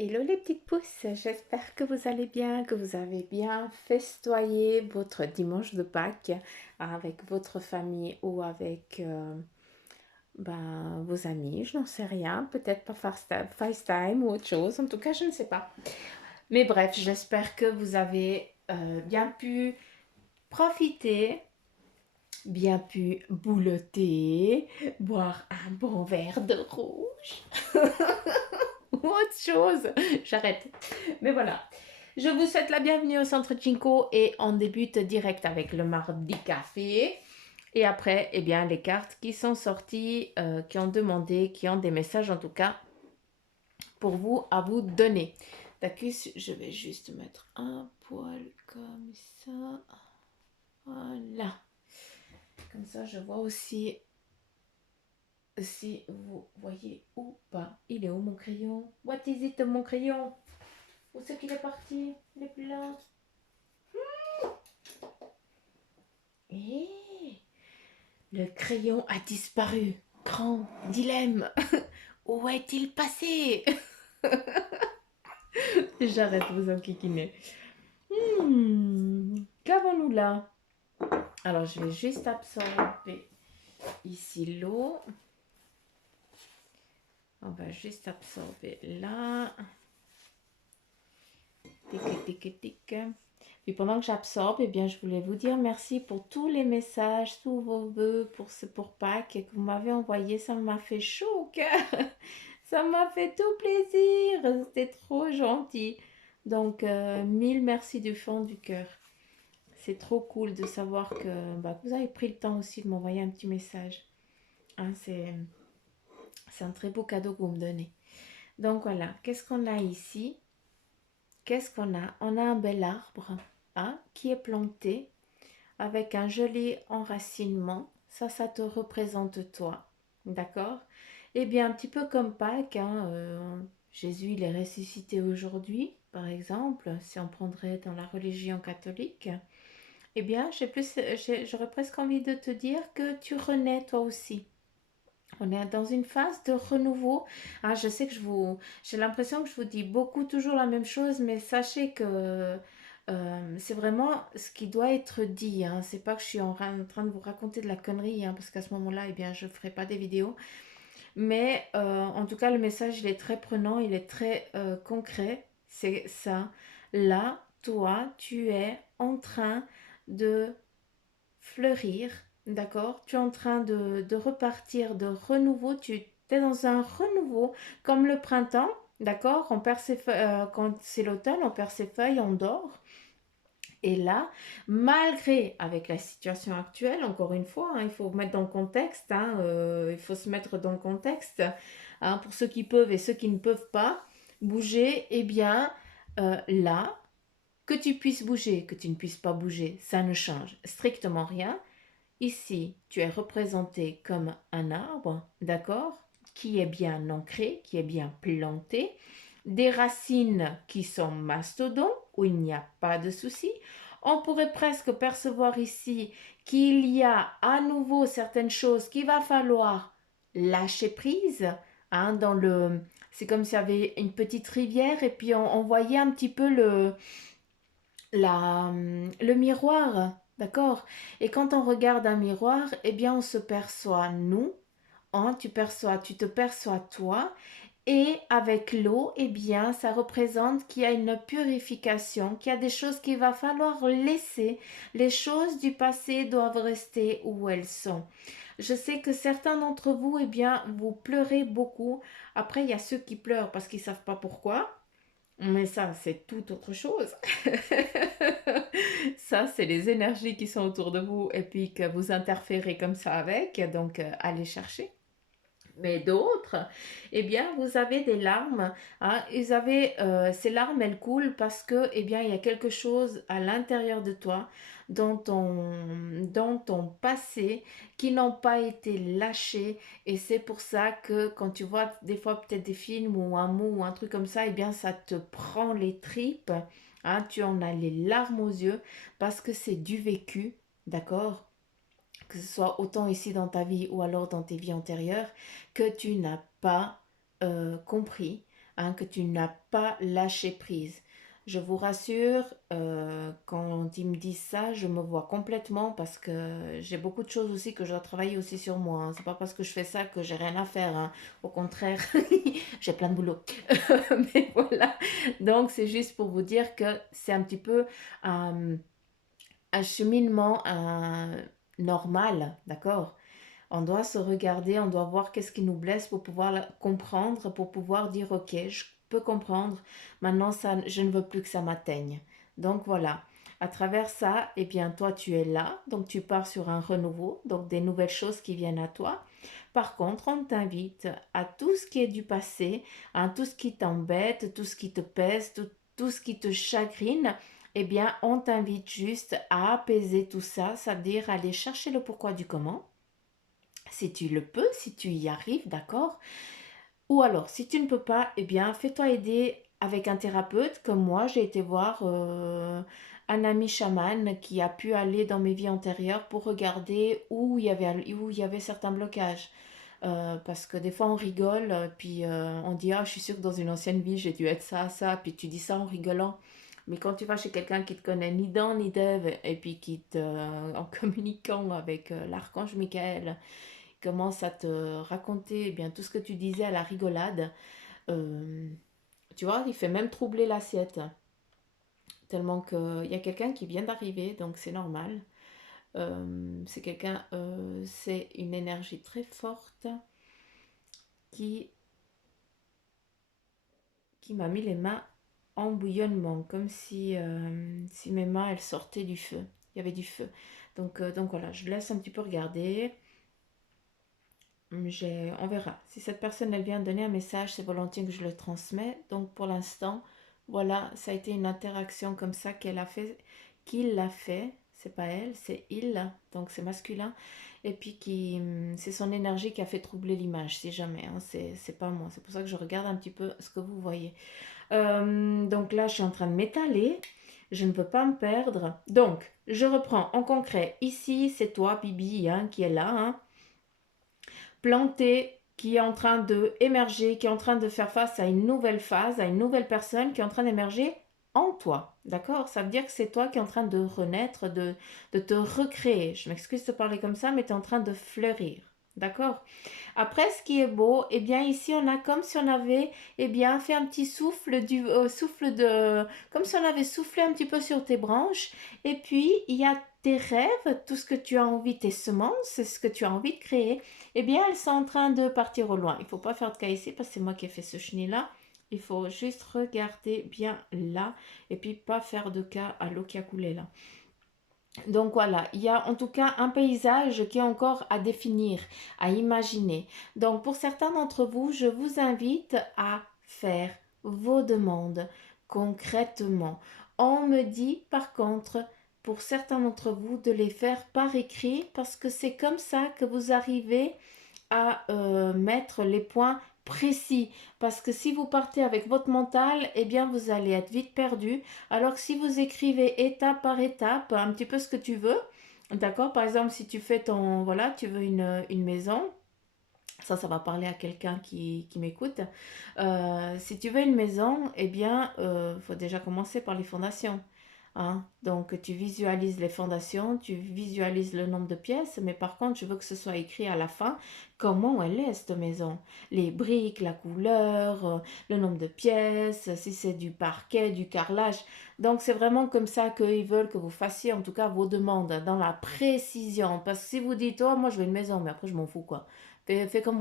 Hello les petites pousses, j'espère que vous allez bien, que vous avez bien festoyé votre dimanche de Pâques avec votre famille ou avec vos amis, je n'en sais rien, peut-être pas FaceTime ou autre chose, en tout cas je ne sais pas. Mais bref, j'espère que vous avez bien pu profiter, bien pu boulotter, boire un bon verre de rouge. Ou autre chose. J'arrête. Mais voilà. Je vous souhaite la bienvenue au Centre Chinko et on débute direct avec le mardi café. Et après, eh bien, les cartes qui sont sorties, qui ont demandé, qui ont des messages en tout cas pour vous à vous donner. D'accord, je vais juste mettre un poil comme ça. Voilà. Comme ça, je vois aussi si vous voyez ou pas. Il est où mon crayon? What is it mon crayon? Où c'est qu'il est parti? Il est plus là. Et le crayon a disparu. Grand dilemme. Où est-il passé? J'arrête, vous enquiquiner. Qu'avons-nous là? Alors, je vais juste absorber ici l'eau. On va juste absorber là. Tic, tic, tic. Et pendant que j'absorbe, eh bien, je voulais vous dire merci pour tous les messages, tous vos vœux pour Pâques que vous m'avez envoyés. Ça m'a fait chaud au cœur. Ça m'a fait tout plaisir. C'était trop gentil. Donc, mille merci du fond du cœur. C'est trop cool de savoir que vous avez pris le temps aussi de m'envoyer un petit message. Hein, c'est un très beau cadeau que vous me donnez. Donc voilà, qu'est-ce qu'on a ici? Qu'est-ce qu'on a? On a un bel arbre hein, qui est planté avec un joli enracinement. Ça te représente toi. D'accord? Eh bien, un petit peu comme Pâques, hein, Jésus il est ressuscité aujourd'hui, par exemple, si on prendrait dans la religion catholique. Eh bien, j'aurais presque envie de te dire que tu renais toi aussi. On est dans une phase de renouveau. Ah, je sais que j'ai l'impression que je vous dis beaucoup toujours la même chose, mais sachez que c'est vraiment ce qui doit être dit. Hein. C'est pas que je suis en train de vous raconter de la connerie, hein, parce qu'à ce moment-là, eh bien, je ferai pas des vidéos. Mais en tout cas, le message, il est très prenant, il est très concret. C'est ça. Là, toi, tu es en train de fleurir, d'accord? Tu es en train de repartir, de renouveau, tu es dans un renouveau comme le printemps, d'accord? On perd ses quand c'est l'automne, on perd ses feuilles, on dort. Et là, malgré, avec la situation actuelle, encore une fois, hein, il faut mettre dans le contexte, hein, il faut se mettre dans le contexte, hein, pour ceux qui peuvent et ceux qui ne peuvent pas bouger, eh bien, là, que tu puisses bouger, que tu ne puisses pas bouger, ça ne change strictement rien. Ici, tu es représenté comme un arbre, d'accord, qui est bien ancré, qui est bien planté, des racines qui sont mastodons, où il n'y a pas de souci. On pourrait presque percevoir ici qu'il y a à nouveau certaines choses qu'il va falloir lâcher prise. Hein, c'est comme s'il y avait une petite rivière et puis on voyait un petit peu le miroir, d'accord? Et quand on regarde un miroir, eh bien, on se perçoit nous, hein, tu te perçois toi, et avec l'eau, eh bien, ça représente qu'il y a une purification, qu'il y a des choses qu'il va falloir laisser. Les choses du passé doivent rester où elles sont. Je sais que certains d'entre vous, eh bien, vous pleurez beaucoup. Après, il y a ceux qui pleurent parce qu'ils ne savent pas pourquoi. Mais ça, c'est tout autre chose. Ça, c'est les énergies qui sont autour de vous et puis que vous interférez comme ça avec. Donc, allez chercher. Mais d'autres, eh bien, vous avez des larmes. Hein, ces larmes, elles coulent parce que, eh bien, il y a quelque chose à l'intérieur de toi, dans ton passé, qui n'ont pas été lâchés. Et c'est pour ça que quand tu vois des fois peut-être des films ou un mot ou un truc comme ça, eh bien, ça te prend les tripes. Hein, tu en as les larmes aux yeux parce que c'est du vécu, d'accord? Que ce soit autant ici dans ta vie ou alors dans tes vies antérieures, que tu n'as pas compris, hein, que tu n'as pas lâché prise. Je vous rassure, quand ils me disent ça, je me vois complètement parce que j'ai beaucoup de choses aussi que je dois travailler aussi sur moi, hein. C'est pas parce que je fais ça que j'ai rien à faire, hein. Au contraire, j'ai plein de boulot. Mais voilà. Donc, c'est juste pour vous dire que c'est un petit peu un cheminement normal, d'accord? On doit se regarder, on doit voir qu'est-ce qui nous blesse pour pouvoir comprendre, pour pouvoir dire, ok, je peux comprendre, maintenant ça, je ne veux plus que ça m'atteigne. Donc voilà, à travers ça, eh bien toi tu es là, donc tu pars sur un renouveau, donc des nouvelles choses qui viennent à toi. Par contre, on t'invite à tout ce qui est du passé, à tout ce qui t'embête, tout ce qui te pèse, tout ce qui te chagrine, eh bien on t'invite juste à apaiser tout ça, c'est-à-dire aller chercher le pourquoi du comment si tu le peux, si tu y arrives, d'accord? Ou alors, si tu ne peux pas, eh bien, fais-toi aider avec un thérapeute, comme moi, j'ai été voir un ami chaman qui a pu aller dans mes vies antérieures pour regarder où il y avait certains blocages. Parce que des fois, on rigole, puis on dit, ah, je suis sûre que dans une ancienne vie, j'ai dû être ça, ça, puis tu dis ça en rigolant. Mais quand tu vas chez quelqu'un qui te connaît ni Dan ni Dev, et puis en communiquant avec l'archange Michael, commence à te raconter eh bien tout ce que tu disais à la rigolade, euh, tu vois, il fait même troubler l'assiette. Tellement qu'il y a quelqu'un qui vient d'arriver, donc c'est normal. C'est quelqu'un, c'est une énergie très forte qui, qui m'a mis les mains en bouillonnement, comme si mes mains, elles sortaient du feu. Il y avait du feu. Donc voilà, je laisse un petit peu regarder. On verra. Si cette personne, elle vient donner un message, c'est volontiers que je le transmets. Donc pour l'instant, voilà, ça a été une interaction comme ça qu'elle a fait, qu'il l'a fait. C'est pas elle, c'est il, donc c'est masculin. Et puis c'est son énergie qui a fait troubler l'image, si jamais, hein, c'est pas moi. C'est pour ça que je regarde un petit peu ce que vous voyez. Donc là, je suis en train de m'étaler. Je ne peux pas me perdre. Donc, je reprends en concret. Ici, c'est toi, Bibi, hein, qui est là, hein, planté, qui est en train de émerger, qui est en train de faire face à une nouvelle phase, à une nouvelle personne qui est en train d'émerger en toi. D'accord? Ça veut dire que c'est toi qui es en train de renaître, de te recréer. Je m'excuse de parler comme ça, mais tu es en train de fleurir. D'accord? Après, ce qui est beau, eh bien, ici, on a comme si on avait, eh bien, fait un petit souffle de, comme si on avait soufflé un petit peu sur tes branches. Et puis, il y a tes rêves, tout ce que tu as envie, tes semences, ce que tu as envie de créer, eh bien, elles sont en train de partir au loin. Il ne faut pas faire de cas ici parce que c'est moi qui ai fait ce chenil-là. Il faut juste regarder bien là et puis pas faire de cas à l'eau qui a coulé là. Donc voilà, il y a en tout cas un paysage qui est encore à définir, à imaginer. Donc pour certains d'entre vous, je vous invite à faire vos demandes concrètement. On me dit par contre, pour certains d'entre vous, de les faire par écrit parce que c'est comme ça que vous arrivez à mettre les points précis. Parce que si vous partez avec votre mental, eh bien vous allez être vite perdu. Alors que si vous écrivez étape par étape, un petit peu ce que tu veux, d'accord? Par exemple, si tu fais voilà, tu veux une maison. Ça va parler à quelqu'un qui m'écoute. Si tu veux une maison, eh bien, faut déjà commencer par les fondations. Hein. Donc, tu visualises les fondations, tu visualises le nombre de pièces, mais par contre, je veux que ce soit écrit à la fin comment elle est cette maison. Les briques, la couleur, le nombre de pièces, si c'est du parquet, du carrelage. Donc, c'est vraiment comme ça qu'ils veulent que vous fassiez, en tout cas, vos demandes, dans la précision. Parce que si vous dites, oh, moi, je veux une maison, mais après, je m'en fous, quoi. Faites comme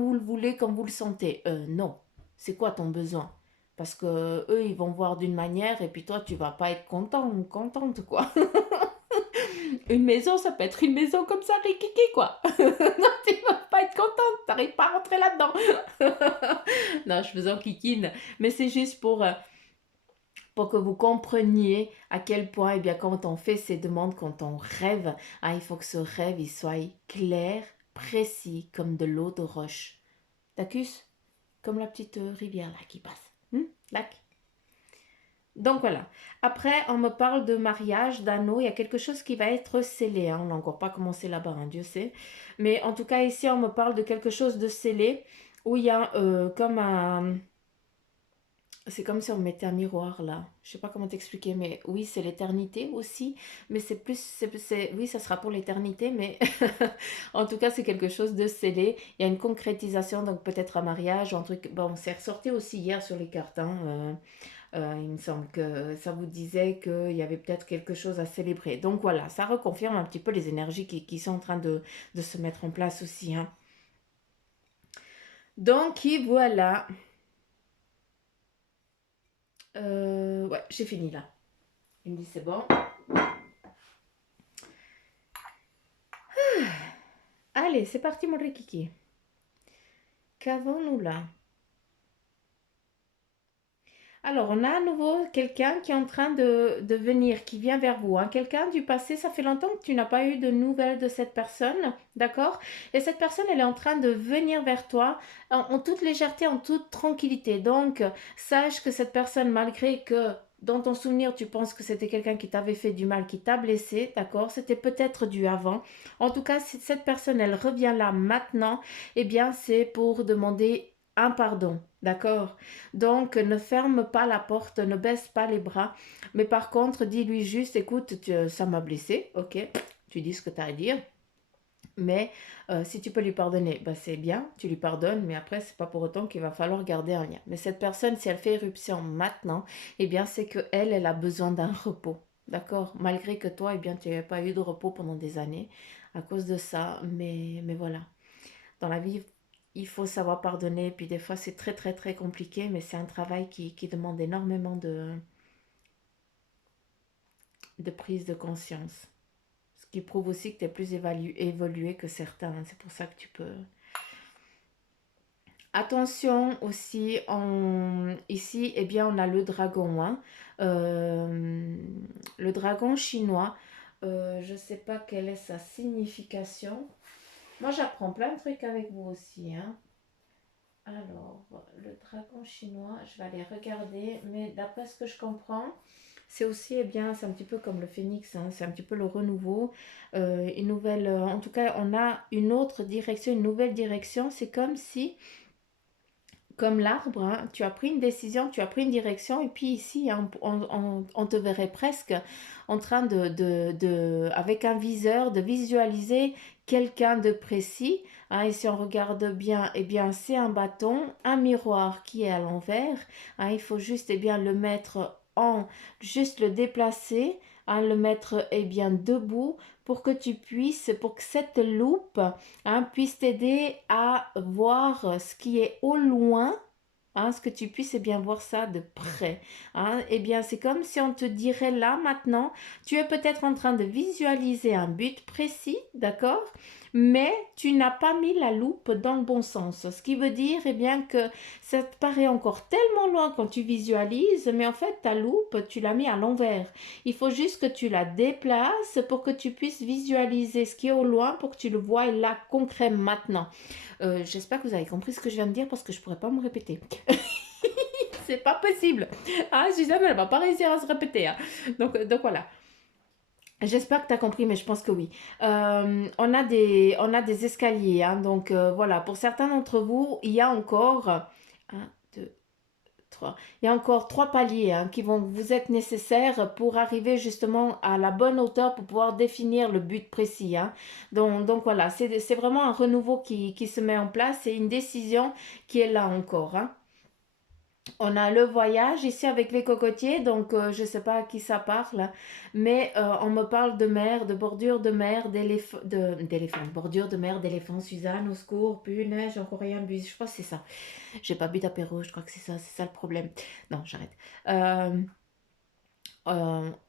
vous le voulez, comme vous le sentez. Non. C'est quoi ton besoin? Parce que eux, ils vont voir d'une manière et puis toi, tu vas pas être content ou contente, quoi. Une maison, ça peut être une maison comme ça, rikiki, quoi. Non, tu vas pas être contente, t'arrives pas à rentrer là-dedans. Non, je faisais en kikine. Mais c'est juste pour que vous compreniez à quel point, eh bien, quand on fait ces demandes, quand on rêve, hein, il faut que ce rêve, il soit clair, précis, comme de l'eau de roche. T'accuses? Comme la petite rivière là qui passe. Lac. Donc voilà. Après, on me parle de mariage, d'anneau. Il y a quelque chose qui va être scellé. Hein. On n'a encore pas commencé là-bas, hein, Dieu sait. Mais en tout cas, ici, on me parle de quelque chose de scellé où il y a comme un... C'est comme si on mettait un miroir là. Je sais pas comment t'expliquer, mais oui, c'est l'éternité aussi. Mais c'est plus, oui, ça sera pour l'éternité, mais en tout cas, c'est quelque chose de scellé. Il y a une concrétisation, donc peut-être un mariage ou un truc. Bon, c'est ressorti aussi hier sur les cartes, hein. Il me semble que ça vous disait qu'il y avait peut-être quelque chose à célébrer. Donc voilà, ça reconfirme un petit peu les énergies qui sont en train de se mettre en place aussi, hein. Donc, y voilà. Ouais, j'ai fini là. Il me dit c'est bon. Allez, c'est parti mon Rikiki. Qu'avons-nous là? Alors, on a à nouveau quelqu'un qui est en train de venir, qui vient vers vous, hein. Quelqu'un du passé, ça fait longtemps que tu n'as pas eu de nouvelles de cette personne, d'accord? Et cette personne, elle est en train de venir vers toi en toute légèreté, en toute tranquillité. Donc, sache que cette personne, malgré que dans ton souvenir, tu penses que c'était quelqu'un qui t'avait fait du mal, qui t'a blessé, d'accord? C'était peut-être dû avant. En tout cas, si cette personne, elle revient là maintenant, eh bien, c'est pour demander un pardon, d'accord? Donc, ne ferme pas la porte, ne baisse pas les bras. Mais par contre, dis-lui juste, écoute, ça m'a blessé, ok? Tu dis ce que tu as à dire. Mais si tu peux lui pardonner, bah c'est bien, tu lui pardonnes, mais après, c'est pas pour autant qu'il va falloir garder un lien. Mais cette personne, si elle fait éruption maintenant, eh bien, c'est que elle a besoin d'un repos. D'accord? Malgré que toi, eh bien, tu n'as pas eu de repos pendant des années à cause de ça. Mais voilà. Dans la vie, il faut savoir pardonner. Puis des fois, c'est très, très, très compliqué, mais c'est un travail qui demande énormément de prise de conscience. Ce qui prouve aussi que tu es plus évolué que certains. C'est pour ça que tu peux. Attention aussi, ici, eh bien, on a le dragon, hein. Euh, le dragon chinois. Je ne sais pas quelle est sa signification. Moi, j'apprends plein de trucs avec vous aussi, hein. Alors, le dragon chinois, je vais aller regarder, mais d'après ce que je comprends, c'est aussi, eh bien, c'est un petit peu comme le phénix, hein, c'est un petit peu le renouveau, une nouvelle, en tout cas, on a une autre direction, une nouvelle direction. C'est comme si, comme l'arbre, hein, tu as pris une décision, tu as pris une direction, et puis ici, hein, on te verrait presque en train avec un viseur, de visualiser quelqu'un de précis, hein. Et si on regarde bien, eh bien, c'est un bâton, un miroir qui est à l'envers, hein. Il faut juste, eh bien, le mettre juste le déplacer, hein, le mettre, eh bien, debout pour que tu puisses, pour que cette loupe, hein, puisse t'aider à voir ce qui est au loin, hein, ce que tu puisses, eh bien, voir ça de près, hein. Eh bien, c'est comme si on te dirait là maintenant, tu es peut-être en train de visualiser un but précis, d'accord? Mais tu n'as pas mis la loupe dans le bon sens. Ce qui veut dire, eh bien, que ça te paraît encore tellement loin quand tu visualises, mais en fait, ta loupe, tu l'as mis à l'envers. Il faut juste que tu la déplaces pour que tu puisses visualiser ce qui est au loin, pour que tu le vois là concret maintenant. J'espère que vous avez compris ce que je viens de dire parce que je ne pourrais pas me répéter. C'est pas possible. Ah, Suzanne, elle va pas réussir à se répéter, hein. Donc voilà. J'espère que tu as compris, mais je pense que oui. On a des escaliers, hein. Donc voilà, pour certains d'entre vous, il y a encore un, deux, trois. Il y a encore trois paliers, hein, qui vont vous être nécessaires pour arriver justement à la bonne hauteur pour pouvoir définir le but précis, hein. Donc voilà, c'est vraiment un renouveau qui se met en place. C'est une décision qui est là encore, hein. On a le voyage ici avec les cocotiers, donc je ne sais pas à qui ça parle, mais on me parle de mer, de bordure de mer, d'éléphants, bordure de mer, d'éléphants. Suzanne, au secours, punaise, j'ai encore rien bu, je crois que c'est ça. J'ai pas bu d'apéro, je crois que c'est ça le problème. Non, j'arrête. Euh,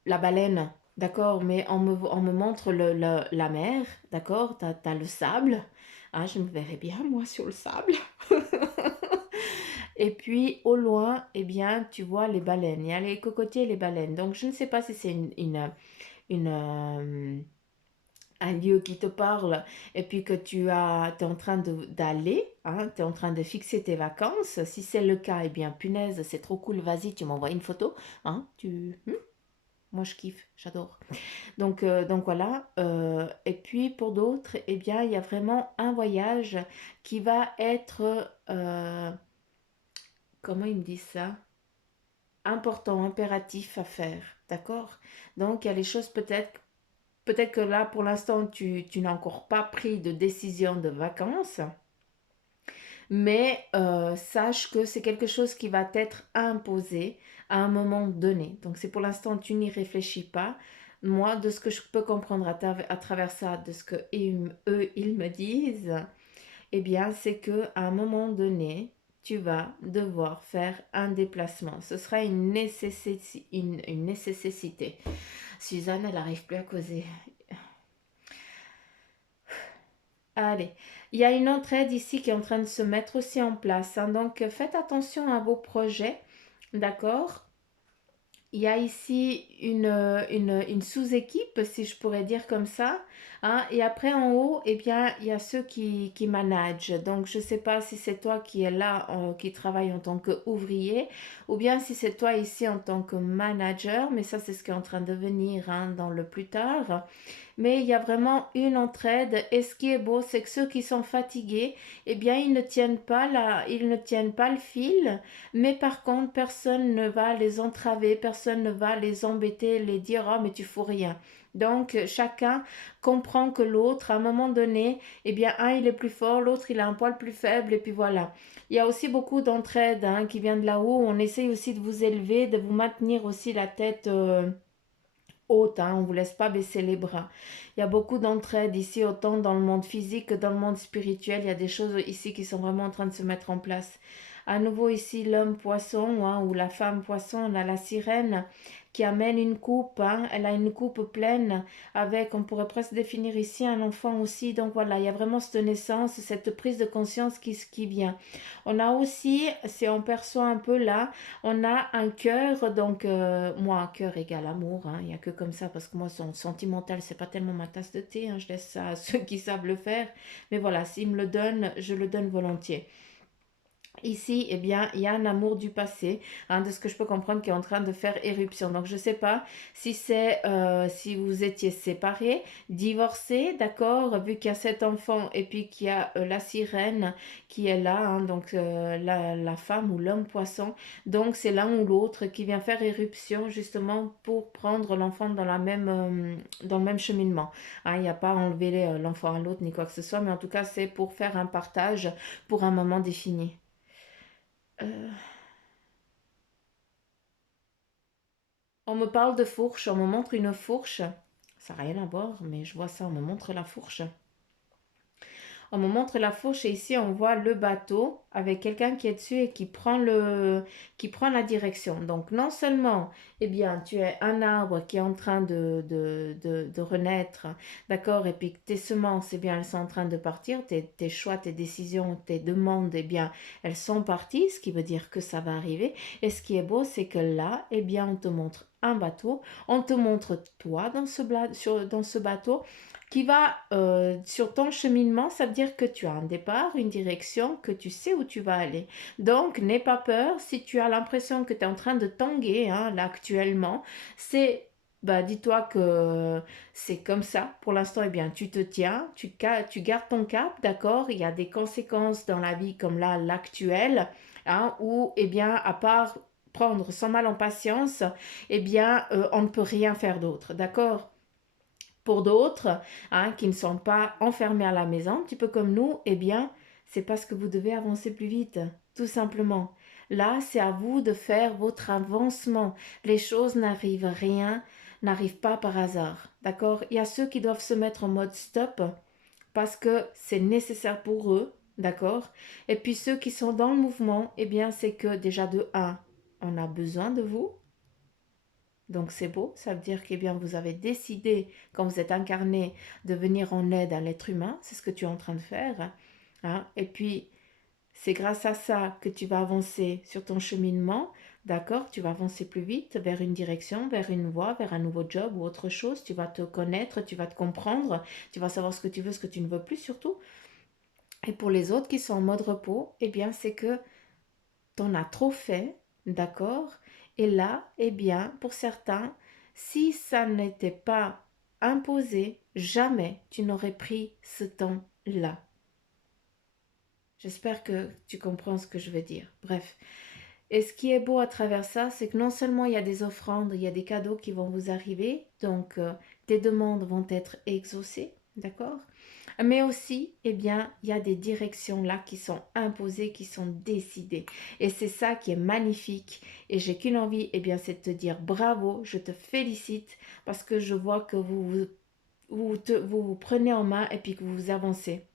la baleine, d'accord, mais on me montre la mer, d'accord, t'as le sable. Ah, je me verrais bien, moi, sur le sable. Et puis au loin, eh bien, tu vois les baleines. Il y a les cocotiers et les baleines. Donc je ne sais pas si c'est un lieu qui te parle et puis que es en train d'aller, hein, tu es en train de fixer tes vacances. Si c'est le cas, eh bien, punaise, c'est trop cool. Vas-y, tu m'envoies une photo. Hein, moi, je kiffe, j'adore. Donc voilà. Et puis pour d'autres, eh bien, il y a vraiment un voyage qui va être... comment ils me disent ça? importants, impératifs à faire, d'accord? Donc, il y a les choses peut-être que là, pour l'instant, tu n'as encore pas pris de décision de vacances, mais sache que c'est quelque chose qui va t'être imposé à un moment donné. Donc, c'est pour l'instant, tu n'y réfléchis pas. Moi, de ce que je peux comprendre à travers ça, de ce que eux, ils me disent, eh bien, c'est que à un moment donné, tu vas devoir faire un déplacement. Ce sera une nécessité. Suzanne, elle n'arrive plus à causer. Allez, il y a une entraide ici qui est en train de se mettre aussi en place, hein. Donc, faites attention à vos projets, d'accord? Il y a ici une sous-équipe, si je pourrais dire comme ça, hein. Et après, en haut, eh bien, il y a ceux qui managent. Donc, je ne sais pas si c'est toi qui es là, qui travaille en tant qu'ouvrier, ou bien si c'est toi ici en tant que manager. Mais ça, c'est ce qui est en train de venir, hein, dans le plus tard. Mais il y a vraiment une entraide. Et ce qui est beau, c'est que ceux qui sont fatigués, eh bien, ils ne tiennent pas le fil. Mais par contre, personne ne va les entraver, personne ne va les embêter, les dire, oh, mais tu fous rien. Donc, chacun comprend que l'autre, à un moment donné, eh bien, un, il est plus fort, l'autre, il a un poil plus faible, et puis voilà. Il y a aussi beaucoup d'entraide, hein, qui vient de là-haut. On essaye aussi de vous élever, de vous maintenir aussi la tête haute, hein, on ne vous laisse pas baisser les bras. Il y a beaucoup d'entraide ici, autant dans le monde physique que dans le monde spirituel. Il y a des choses ici qui sont vraiment en train de se mettre en place. À nouveau ici, l'homme poisson, hein, ou la femme poisson, on a la sirène qui amène une coupe, hein. Elle a une coupe pleine avec, on pourrait presque définir ici un enfant aussi. Donc voilà, il y a vraiment cette naissance, cette prise de conscience qui vient. On a aussi, si on perçoit un peu là, on a un cœur, donc moi, un cœur égale amour, hein. Il n'y a que comme ça, parce que moi, son sentimental, c'est pas tellement ma tasse de thé, hein. Je laisse ça à ceux qui savent le faire. Mais voilà, s'il me le donne, je le donne volontiers. Ici, eh bien, il y a un amour du passé, hein, de ce que je peux comprendre, qui est en train de faire éruption. Donc, je ne sais pas si c'est si vous étiez séparés, divorcés, d'accord, vu qu'il y a cet enfant et puis qu'il y a la sirène qui est là, hein, donc la femme ou l'homme poisson. Donc, c'est l'un ou l'autre qui vient faire éruption justement pour prendre l'enfant dans le même cheminement, hein. Il n'y a pas enlevé l'enfant à l'autre ni quoi que ce soit, mais en tout cas, c'est pour faire un partage pour un moment défini. Euh, on me parle de fourche, on me montre une fourche. Ça n'a rien à voir, mais je vois ça, on me montre la fourche. On me montre la fourche et ici on voit le bateau avec quelqu'un qui est dessus et qui prend la direction. Donc non seulement, eh bien, tu es un arbre qui est en train de renaître, d'accord, et puis que tes semences, eh bien, elles sont en train de partir, tes choix, tes décisions, tes demandes, eh bien, elles sont parties, ce qui veut dire que ça va arriver. Et ce qui est beau, c'est que là, eh bien, on te montre un bateau, on te montre toi dans ce bateau qui va sur ton cheminement, ça veut dire que tu as un départ, une direction, que tu sais où tu vas aller. Donc, n'aie pas peur si tu as l'impression que tu es en train de tanguer, hein, là actuellement. C'est, bah, dis-toi que c'est comme ça. Pour l'instant, eh bien, tu te tiens, tu gardes ton cap, d'accord? Il y a des conséquences dans la vie comme là, l'actuelle, hein, où, eh bien, à part prendre son mal en patience, eh bien, on ne peut rien faire d'autre, d'accord? Pour d'autres, hein, qui ne sont pas enfermés à la maison, un petit peu comme nous, eh bien, c'est parce que vous devez avancer plus vite, tout simplement. Là, c'est à vous de faire votre avancement. Les choses n'arrivent pas par hasard, d'accord? Il y a ceux qui doivent se mettre en mode stop parce que c'est nécessaire pour eux, d'accord? Et puis ceux qui sont dans le mouvement, eh bien, c'est que déjà de un, on a besoin de vous, donc c'est beau, ça veut dire que bien, vous avez décidé, quand vous êtes incarné, de venir en aide à l'être humain. C'est ce que tu es en train de faire, hein. Et puis, c'est grâce à ça que tu vas avancer sur ton cheminement. D'accord? Tu vas avancer plus vite vers une direction, vers une voie, vers un nouveau job ou autre chose. Tu vas te connaître, tu vas te comprendre, tu vas savoir ce que tu veux, ce que tu ne veux plus surtout. Et pour les autres qui sont en mode repos, eh bien, c'est que t'en as trop fait, d'accord? Et là, eh bien, pour certains, si ça n'était pas imposé, jamais tu n'aurais pris ce temps-là. J'espère que tu comprends ce que je veux dire. Bref, Et ce qui est beau à travers ça, c'est que non seulement il y a des offrandes, il y a des cadeaux qui vont vous arriver, donc tes demandes vont être exaucées, d'accord? Mais aussi, eh bien, il y a des directions là qui sont imposées, qui sont décidées. Et c'est ça qui est magnifique. Et j'ai qu'une envie, eh bien, c'est de te dire bravo, je te félicite parce que je vois que vous vous prenez en main et puis que vous avancez.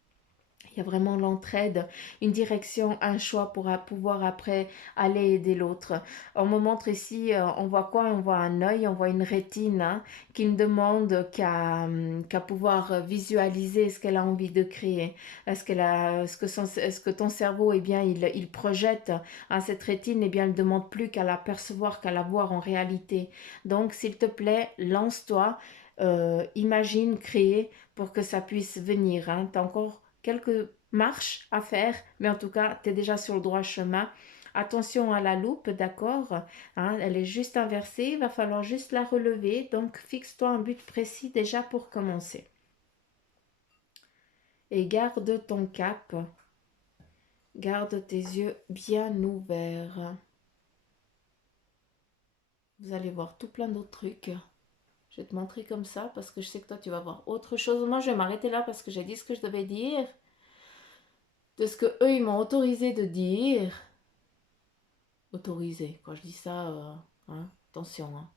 Il y a vraiment l'entraide, une direction, un choix pour pouvoir après aller aider l'autre. On me montre ici, on voit quoi? On voit un œil, on voit une rétine hein, qui ne demande qu'à pouvoir visualiser ce qu'elle a envie de créer. Est-ce que ton cerveau, eh bien, il projette hein, cette rétine, eh bien, elle ne demande plus qu'à la percevoir, qu'à la voir en réalité. Donc, s'il te plaît, lance-toi, imagine, crée pour que ça puisse venir. Hein. Tu as encore quelques marches à faire, mais en tout cas, tu es déjà sur le droit chemin. Attention à la loupe, d'accord hein, elle est juste inversée, il va falloir juste la relever. Donc, fixe-toi un but précis déjà pour commencer. Et garde ton cap. Garde tes yeux bien ouverts. Vous allez voir tout plein d'autres trucs. Je vais te montrer comme ça parce que je sais que toi, tu vas voir autre chose. Moi, je vais m'arrêter là parce que j'ai dit ce que je devais dire. De ce que eux, ils m'ont autorisé de dire. Autorisé. Quand je dis ça, hein, attention. Hein.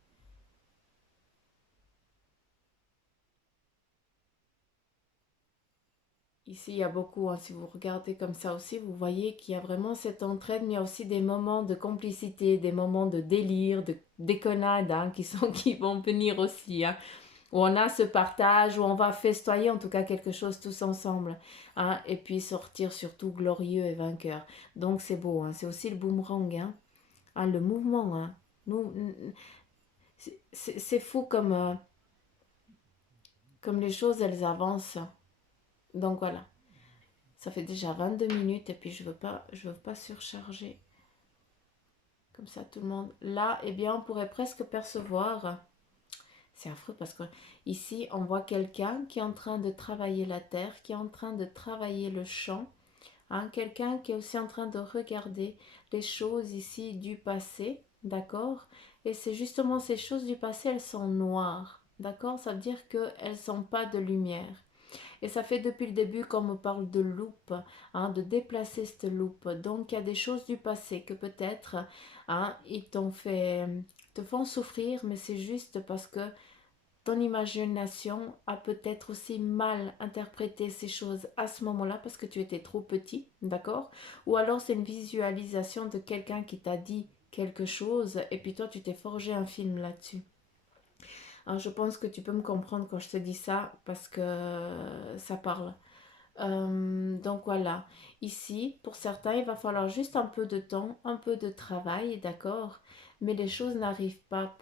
Ici, il y a beaucoup, hein, si vous regardez comme ça aussi, vous voyez qu'il y a vraiment cette entraide, mais il y a aussi des moments de complicité, des moments de délire, de déconnade, hein, qui vont venir aussi, hein, où on a ce partage, où on va festoyer en tout cas quelque chose tous ensemble, hein, et puis sortir surtout glorieux et vainqueur. Donc c'est beau, hein, c'est aussi le boomerang, hein, le mouvement. Hein. Nous, c'est fou comme les choses, elles avancent. Donc voilà. Ça fait déjà 22 minutes et puis je veux pas surcharger comme ça tout le monde. Là, eh bien, on pourrait presque percevoir. C'est affreux parce que ici, on voit quelqu'un qui est en train de travailler la terre, qui est en train de travailler le champ. Hein, quelqu'un qui est aussi en train de regarder les choses ici du passé, d'accord? Et c'est justement ces choses du passé, elles sont noires, d'accord? Ça veut dire qu'elles n'ont pas de lumière. Et ça fait depuis le début qu'on me parle de loupe, hein, de déplacer cette loupe. Donc il y a des choses du passé que peut-être hein, ils te font souffrir, mais c'est juste parce que ton imagination a peut-être aussi mal interprété ces choses à ce moment-là parce que tu étais trop petit, d'accord? Ou alors c'est une visualisation de quelqu'un qui t'a dit quelque chose et puis toi tu t'es forgé un film là-dessus. Alors, je pense que tu peux me comprendre quand je te dis ça parce que ça parle. Donc voilà, ici, pour certains, il va falloir juste un peu de temps, un peu de travail, d'accord? Mais les choses n'arrivent pas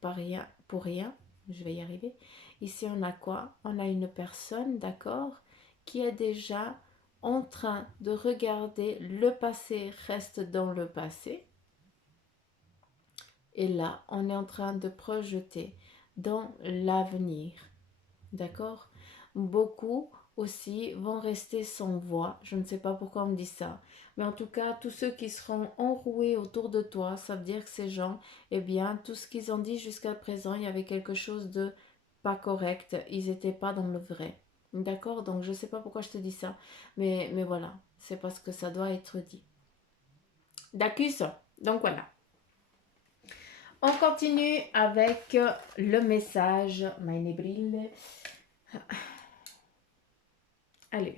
par rien, pour rien. Je vais y arriver. Ici, on a quoi? On a une personne, d'accord, qui est déjà en train de regarder le passé reste dans le passé. Et là, on est en train de projeter dans l'avenir. D'accord? Beaucoup aussi vont rester sans voix. Je ne sais pas pourquoi on me dit ça. Mais en tout cas, tous ceux qui seront enroués autour de toi, ça veut dire que ces gens, eh bien, tout ce qu'ils ont dit jusqu'à présent, il y avait quelque chose de pas correct. Ils n'étaient pas dans le vrai. D'accord? Donc, je ne sais pas pourquoi je te dis ça. Mais voilà, c'est parce que ça doit être dit. D'accord? Donc voilà. On continue avec le message. Meine Brille. Alors,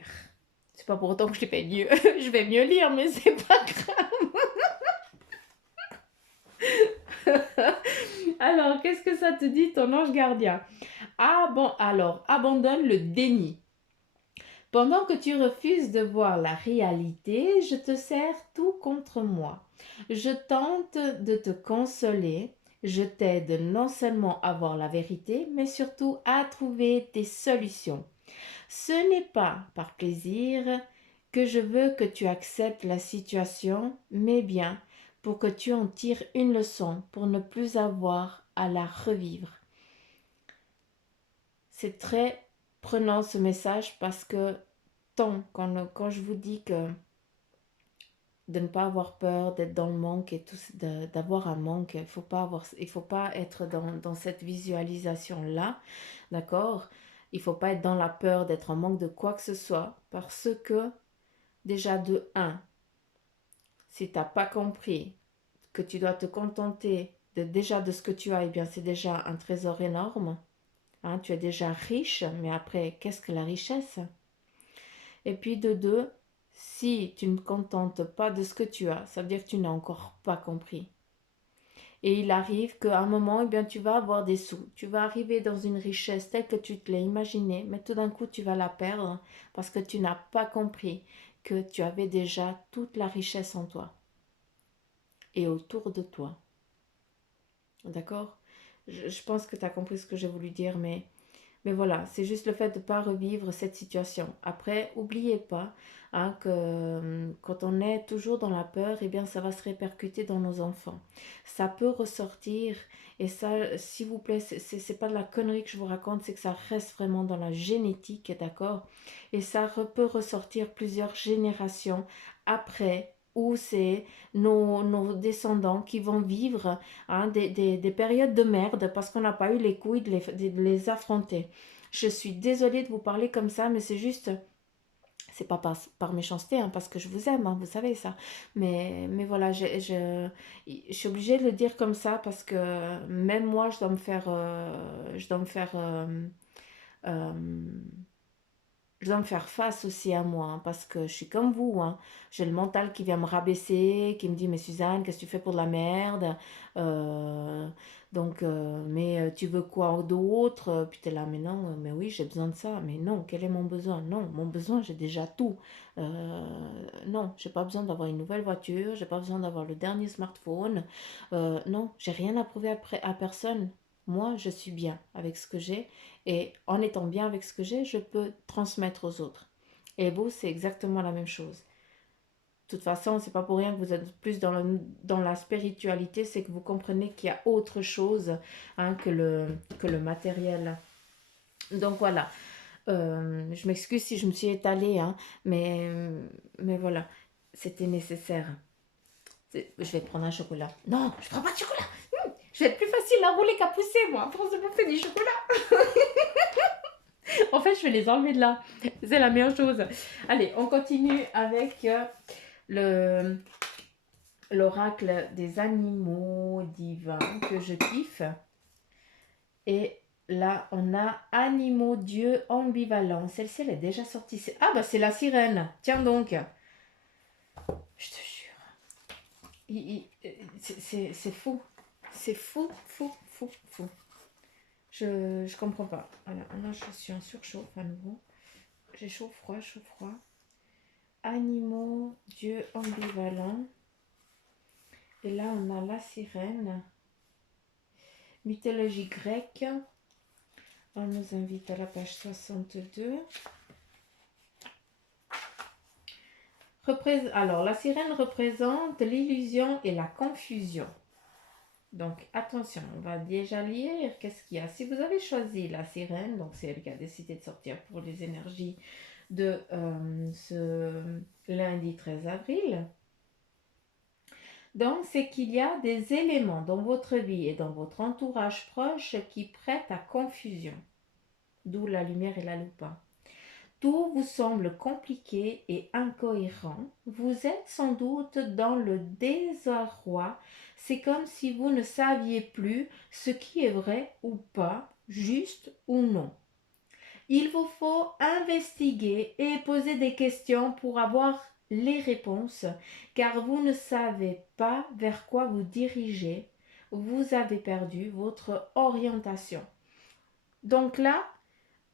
c'est pas pour autant que je vais mieux, je vais mieux lire, mais c'est pas grave. Alors, qu'est-ce que ça te dit, ton ange gardien? Ah bon, alors, abandonne le déni. Pendant que tu refuses de voir la réalité, je te sers tout contre moi. Je tente de te consoler. Je t'aide non seulement à voir la vérité, mais surtout à trouver des solutions. Ce n'est pas par plaisir que je veux que tu acceptes la situation, mais bien pour que tu en tires une leçon pour ne plus avoir à la revivre. C'est très prenant ce message parce que quand je vous dis que de ne pas avoir peur d'être dans le manque et tout, d'avoir un manque. Il faut pas être dans cette visualisation-là, d'accord? Il faut pas être dans la peur d'être en manque de quoi que ce soit, parce que déjà de un, si tu n'as pas compris que tu dois te contenter déjà de ce que tu as, eh bien c'est déjà un trésor énorme. Hein, tu es déjà riche, mais après, qu'est-ce que la richesse? Et puis de deux, si tu ne te contentes pas de ce que tu as, ça veut dire que tu n'as encore pas compris. Et il arrive qu'à un moment, eh bien, tu vas avoir des sous. Tu vas arriver dans une richesse telle que tu te l'as imaginée, mais tout d'un coup, tu vas la perdre parce que tu n'as pas compris que tu avais déjà toute la richesse en toi et autour de toi. D'accord? Je pense que tu as compris ce que j'ai voulu dire, mais voilà, c'est juste le fait de ne pas revivre cette situation. Après, n'oubliez pas hein, que quand on est toujours dans la peur, eh bien, ça va se répercuter dans nos enfants. Ça peut ressortir, et ça, s'il vous plaît, c'est pas de la connerie que je vous raconte, c'est que ça reste vraiment dans la génétique, d'accord? Et ça peut ressortir plusieurs générations après, où c'est nos descendants qui vont vivre hein, des périodes de merde parce qu'on n'a pas eu les couilles de les affronter. Je suis désolée de vous parler comme ça, mais c'est juste, c'est pas par méchanceté, hein, parce que je vous aime, hein, vous savez ça. Mais voilà, je suis obligée de le dire comme ça parce que même moi, euh, je dois me faire face aussi à moi, hein, parce que je suis comme vous, hein. J'ai le mental qui vient me rabaisser, qui me dit, mais Suzanne, qu'est-ce que tu fais pour de la merde? Euh, mais tu veux quoi d'autre? Puis t'es là, mais non, mais oui, j'ai besoin de ça. Mais non, quel est mon besoin? Non, mon besoin, j'ai déjà tout. Non, j'ai pas besoin d'avoir une nouvelle voiture, j'ai pas besoin d'avoir le dernier smartphone. Non, j'ai rien à prouver à personne. Moi, je suis bien avec ce que j'ai. Et en étant bien avec ce que j'ai, je peux transmettre aux autres. Et vous, c'est exactement la même chose. De toute façon, c'est pas pour rien que vous êtes plus dans la spiritualité, c'est que vous comprenez qu'il y a autre chose hein, que le matériel. Donc voilà. Je m'excuse si je me suis étalée, hein, mais, mais voilà, c'était nécessaire. Je vais prendre un chocolat. Non, je prends pas de chocolat. Je vais être plus facile à rouler qu'à pousser, moi, à force de bouffer du chocolat. En fait, je vais les enlever de là. C'est la meilleure chose. Allez, on continue avec le l'oracle des animaux divins que je kiffe. Et là, on a animaux dieux ambivalents. Celle-ci, elle est déjà sortie. Ah, bah, c'est la sirène. Tiens donc. Je te jure. C'est fou. C'est fou, fou, fou, fou. Je comprends pas. Voilà, là, je suis en surchauffe à nouveau. J'ai chaud, froid, chaud, froid. Animaux, dieux ambivalents. Et là, on a la sirène. Mythologie grecque. On nous invite à la page 62. Alors, la sirène représente l'illusion et la confusion. Donc, attention, on va déjà lire qu'est-ce qu'il y a. Si vous avez choisi la sirène, donc c'est elle qui a décidé de sortir pour les énergies de ce lundi 13 avril, donc, c'est qu'il y a des éléments dans votre vie et dans votre entourage proche qui prêtent à confusion, d'où la lumière et la loupe. Tout vous semble compliqué et incohérent. Vous êtes sans doute dans le désarroi. C'est comme si vous ne saviez plus ce qui est vrai ou pas, juste ou non. Il vous faut investiguer et poser des questions pour avoir les réponses, car vous ne savez pas vers quoi vous dirigez. Vous avez perdu votre orientation. Donc là,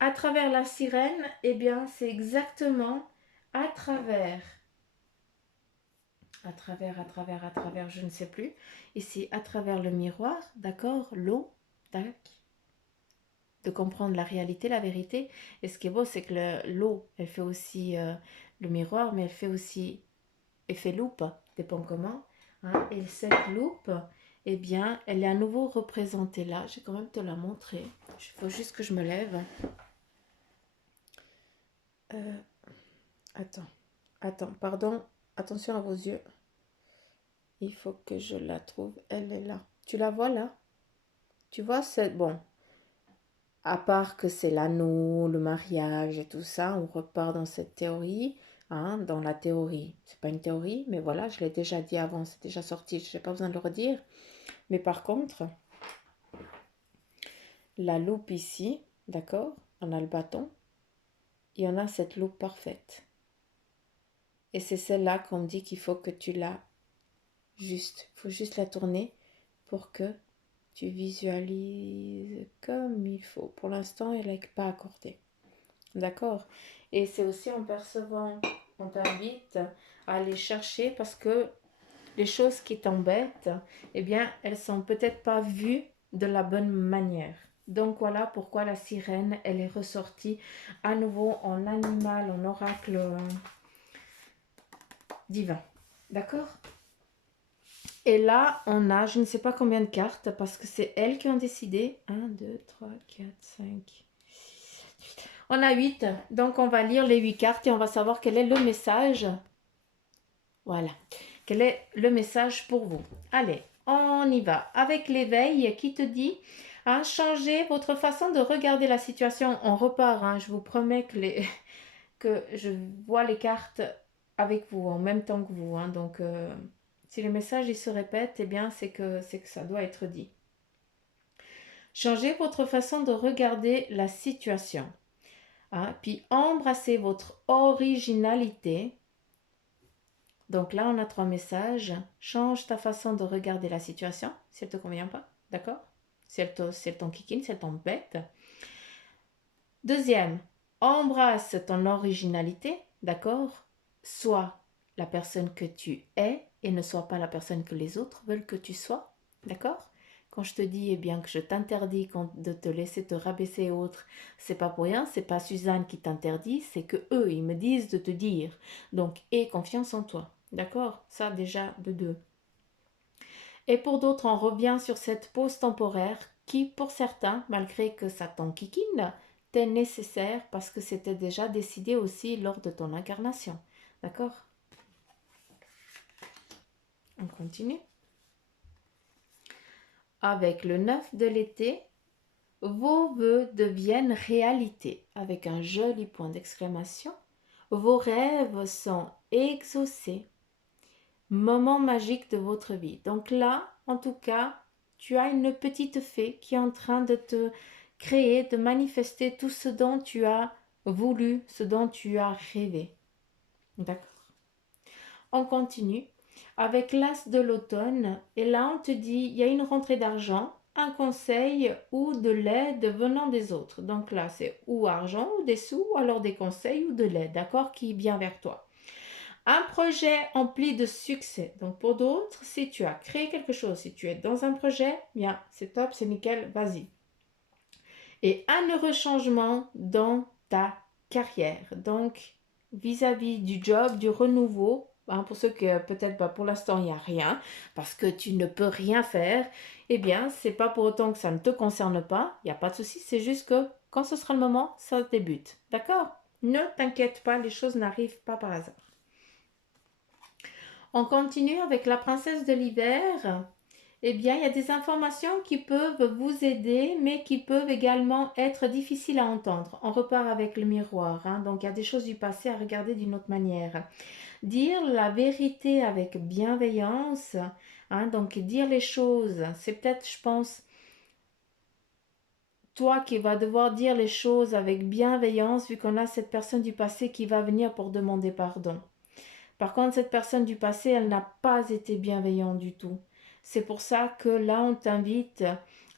à travers la sirène, eh bien, c'est exactement à travers, je ne sais plus. Ici, à travers le miroir, d'accord, l'eau, tac, de comprendre la réalité, la vérité. Et ce qui est beau, c'est que l'eau, elle fait aussi le miroir, mais elle fait aussi effet loupe, dépend comment. Hein. Et cette loupe, eh bien, elle est à nouveau représentée là. Je vais quand même te la montrer. Il faut juste que je me lève. Attends, pardon. Attention à vos yeux. Il faut que je la trouve. Elle est là. Tu la vois là? Tu vois, c'est bon. À part que c'est l'anneau, le mariage et tout ça, on repart dans cette théorie, hein, dans la théorie. C'est pas une théorie, mais voilà, je l'ai déjà dit avant, c'est déjà sorti, je n'ai pas besoin de le redire. Mais par contre, la loupe ici, d'accord? On a le bâton, et on a cette loupe parfaite. Et c'est celle-là qu'on dit qu'il faut que tu la juste. Il faut juste la tourner pour que tu visualises comme il faut. Pour l'instant, elle n'est pas accordée. D'accord? Et c'est aussi en percevant, on t'invite à aller chercher parce que les choses qui t'embêtent, eh bien, elles sont peut-être pas vues de la bonne manière. Donc voilà pourquoi la sirène, elle est ressortie à nouveau en animal, en oracle divin. D'accord? Et là, on a, je ne sais pas combien de cartes, parce que c'est elles qui ont décidé. 1, 2, 3, 4, 5, 6, 7, 8. On a 8. Donc, on va lire les 8 cartes et on va savoir quel est le message. Voilà. Quel est le message pour vous? Allez, on y va. Avec l'éveil qui te dit, hein, changez votre façon de regarder la situation. On repart, hein, je vous promets que je vois les cartes avec vous, en même temps que vous. Hein, donc, si le message il se répète, eh bien, c'est que ça doit être dit. Changez votre façon de regarder la situation. Hein, puis embrassez votre originalité. Donc là, on a 3 messages. Change ta façon de regarder la situation, si elle ne te convient pas. D'accord? Si elle t'enquiquine, si elle t'embête. Deuxième, embrasse ton originalité. D'accord? Sois la personne que tu es et ne sois pas la personne que les autres veulent que tu sois. D'accord? Quand je te dis eh bien, que je t'interdis de te laisser te rabaisser et autres, c'est pas pour rien, c'est pas Suzanne qui t'interdit, c'est que eux, ils me disent de te dire. Donc, aie confiance en toi. D'accord? Ça déjà de 2. Et pour d'autres, on revient sur cette pause temporaire qui, pour certains, malgré que ça t'enquiquine, t'est nécessaire parce que c'était déjà décidé aussi lors de ton incarnation. D'accord? On continue. Avec le 9 de l'été, vos vœux deviennent réalité avec un joli point d'exclamation. Vos rêves sont exaucés. Moment magique de votre vie. Donc là, en tout cas, tu as une petite fée qui est en train de te créer, de manifester tout ce dont tu as voulu, ce dont tu as rêvé. D'accord? On continue avec l'as de l'automne. Et là, on te dit, il y a une rentrée d'argent, un conseil ou de l'aide venant des autres. Donc là, c'est ou argent ou des sous, ou alors des conseils ou de l'aide, d'accord, qui vient vers toi. Un projet empli de succès. Donc pour d'autres, si tu as créé quelque chose, si tu es dans un projet, bien, c'est top, c'est nickel, vas-y. Et un heureux changement dans ta carrière. Donc, vis-à-vis du job, du renouveau, hein, pour ceux que peut-être pour l'instant il n'y a rien, parce que tu ne peux rien faire, eh bien, c'est pas pour autant que ça ne te concerne pas, il n'y a pas de souci, c'est juste que quand ce sera le moment, ça débute. D'accord? Ne t'inquiète pas, les choses n'arrivent pas par hasard. On continue avec la princesse de l'hiver. Eh bien, il y a des informations qui peuvent vous aider, mais qui peuvent également être difficiles à entendre. On repart avec le miroir, hein. Donc il y a des choses du passé à regarder d'une autre manière. Dire la vérité avec bienveillance, hein, donc dire les choses, c'est peut-être, je pense, toi qui vas devoir dire les choses avec bienveillance, vu qu'on a cette personne du passé qui va venir pour demander pardon. Par contre, cette personne du passé, elle n'a pas été bienveillante du tout. C'est pour ça que là, on t'invite,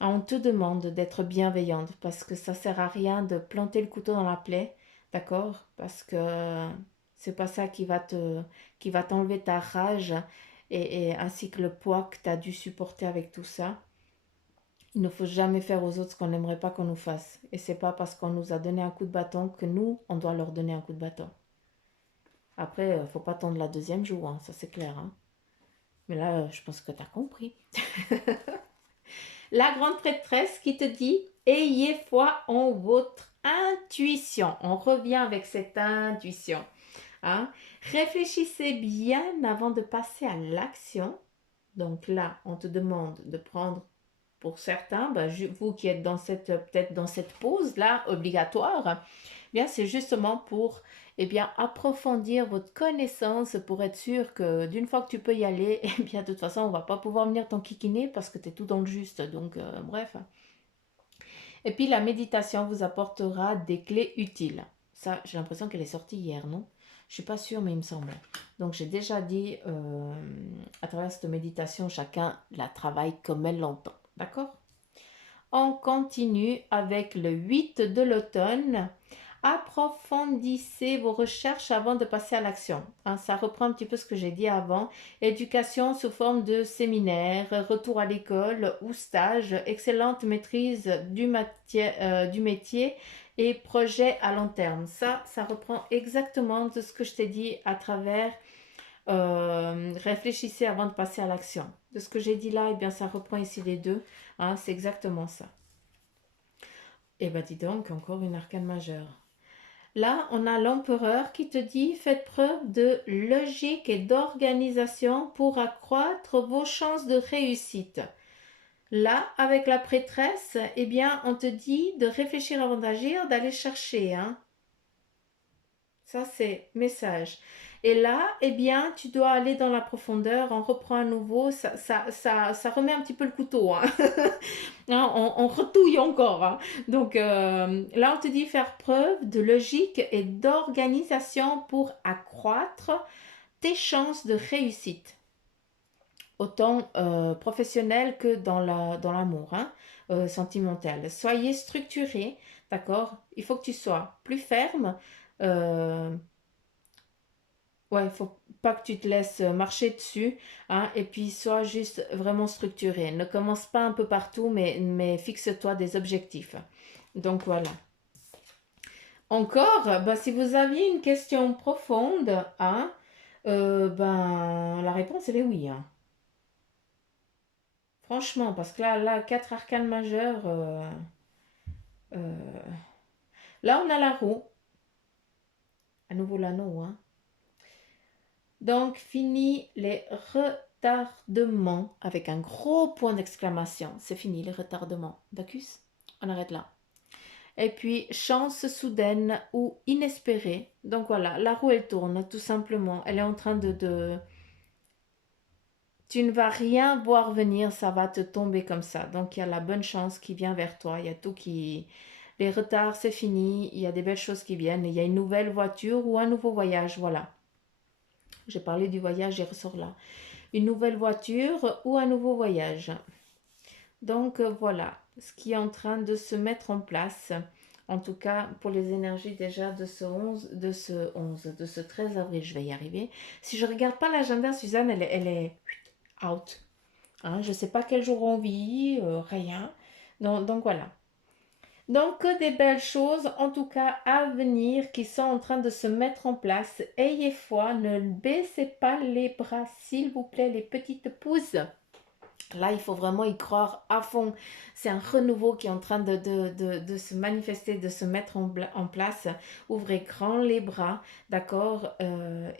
on te demande d'être bienveillante parce que ça sert à rien de planter le couteau dans la plaie, d'accord? Parce que c'est pas ça qui va t'enlever ta rage et ainsi que le poids que tu as dû supporter avec tout ça. Il ne faut jamais faire aux autres ce qu'on n'aimerait pas qu'on nous fasse. Et c'est pas parce qu'on nous a donné un coup de bâton que nous, on doit leur donner un coup de bâton. Après, faut pas tendre la deuxième joue, hein, ça c'est clair. Hein. Mais là, je pense que tu as compris. La grande prêtresse qui te dit, ayez foi en votre intuition. On revient avec cette intuition. Hein. Réfléchissez bien avant de passer à l'action. Donc là, on te demande de prendre, pour certains, ben, vous qui êtes dans cette, peut-être dans cette pause-là obligatoire, eh bien c'est justement pour bien, approfondir votre connaissance pour être sûr que d'une fois que tu peux y aller, eh bien de toute façon, on va pas pouvoir venir t'enquiquiner parce que tu es tout dans le juste. Donc, bref. Et puis la méditation vous apportera des clés utiles. Ça, j'ai l'impression qu'elle est sortie hier, non? Je suis pas sûre, mais il me semble. Donc j'ai déjà dit, à travers cette méditation, chacun la travaille comme elle l'entend. D'accord? On continue avec le 8 de l'automne. Approfondissez vos recherches avant de passer à l'action. Hein, ça reprend un petit peu ce que j'ai dit avant. Éducation sous forme de séminaire, retour à l'école ou stage, excellente maîtrise du métier et projet à long terme. Ça reprend exactement de ce que je t'ai dit à travers réfléchissez avant de passer à l'action. De ce que j'ai dit là, eh bien, ça reprend ici les deux. Hein, c'est exactement ça. Et bien, dis donc, encore une arcane majeure. Là, on a l'empereur qui te dit faites preuve de logique et d'organisation pour accroître vos chances de réussite. Là, avec la prêtresse, eh bien, on te dit de réfléchir avant d'agir, d'aller chercher. Hein. Ça, c'est message. Et là, eh bien, tu dois aller dans la profondeur. On reprend à nouveau. Ça remet un petit peu le couteau. Hein. Hein, on retouille encore. Hein. Donc là, on te dit faire preuve de logique et d'organisation pour accroître tes chances de réussite. Autant professionnel que dans l'amour, hein, sentimental. Soyez structuré, d'accord? Il faut que tu sois plus ferme. Euh, Ouais, il faut pas que tu te laisses marcher dessus, hein, et puis sois juste vraiment structuré. Ne commence pas un peu partout, mais fixe-toi des objectifs. Donc voilà. Encore, bah, si vous aviez une question profonde, hein, ben, la réponse, elle est oui. Hein. Franchement, parce que là, quatre arcanes majeures. Euh, là, on a la roue. À nouveau l'anneau, hein. Donc, fini les retardements avec un gros point d'exclamation. C'est fini les retardements. D'accord? On arrête là. Et puis, chance soudaine ou inespérée. Donc voilà, la roue elle tourne tout simplement. Elle est en train de... Tu ne vas rien voir venir, ça va te tomber comme ça. Donc il y a la bonne chance qui vient vers toi. Il y a tout qui... Les retards, c'est fini. Il y a des belles choses qui viennent. Il y a une nouvelle voiture ou un nouveau voyage. Voilà. J'ai parlé du voyage, il ressort là. Une nouvelle voiture ou un nouveau voyage. Donc voilà ce qui est en train de se mettre en place. En tout cas, pour les énergies déjà de de ce 13 avril, je vais y arriver. Si je ne regarde pas l'agenda, Suzanne, elle est out. Hein, je ne sais pas quel jour on vit, rien. Donc voilà. Donc que des belles choses, en tout cas à venir, qui sont en train de se mettre en place. Ayez foi, ne baissez pas les bras, s'il vous plaît, les petites pousses. Là, il faut vraiment y croire à fond. C'est un renouveau qui est en train de se manifester, de se mettre en place. Ouvrez grand les bras, d'accord.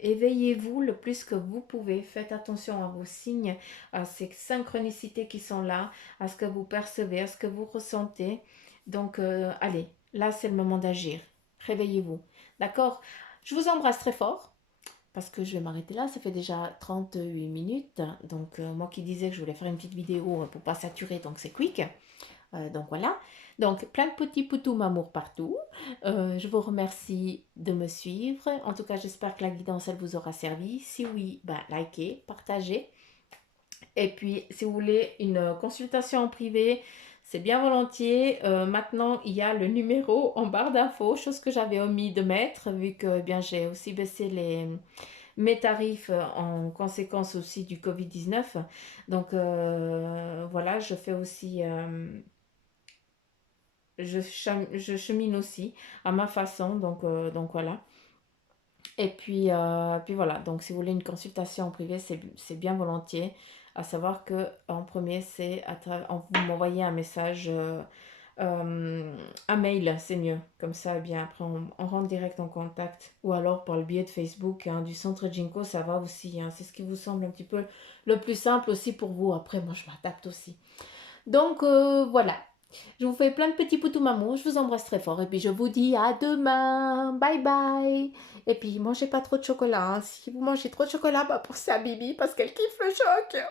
Éveillez-vous le plus que vous pouvez. Faites attention à vos signes, à ces synchronicités qui sont là, à ce que vous percevez, à ce que vous ressentez. Donc, allez, là, c'est le moment d'agir. Réveillez-vous, d'accord. Je vous embrasse très fort parce que je vais m'arrêter là, ça fait déjà 38 minutes. Donc moi qui disais que je voulais faire une petite vidéo pour pas saturer, donc c'est quick. Donc voilà. Donc plein de petits poutous m'amour partout. Je vous remercie de me suivre. En tout cas, j'espère que la guidance, elle vous aura servi. Si oui, ben, likez, partagez. Et puis, si vous voulez une consultation en privé, c'est bien volontiers. Maintenant, il y a le numéro en barre d'infos, chose que j'avais omis de mettre, vu que eh bien j'ai aussi baissé mes tarifs en conséquence aussi du Covid-19. Donc voilà, je fais aussi, je chemine aussi à ma façon. Donc voilà. Et puis voilà, donc si vous voulez une consultation en privé, c'est bien volontiers. À savoir que en premier, c'est vous m'envoyez un message un mail, c'est mieux. Comme ça, eh bien, après, on rentre direct en contact. Ou alors par le biais de Facebook, hein, du centre Jinko, ça va aussi, hein. C'est ce qui vous semble un petit peu le plus simple aussi pour vous. Après, moi, je m'adapte aussi. Donc, voilà. Je vous fais plein de petits poutous mamou. Je vous embrasse très fort. Et puis, je vous dis à demain. Bye bye. Et puis, mangez pas trop de chocolat, hein. Si vous mangez trop de chocolat, bah, pensez à Bibi parce qu'elle kiffe le choc.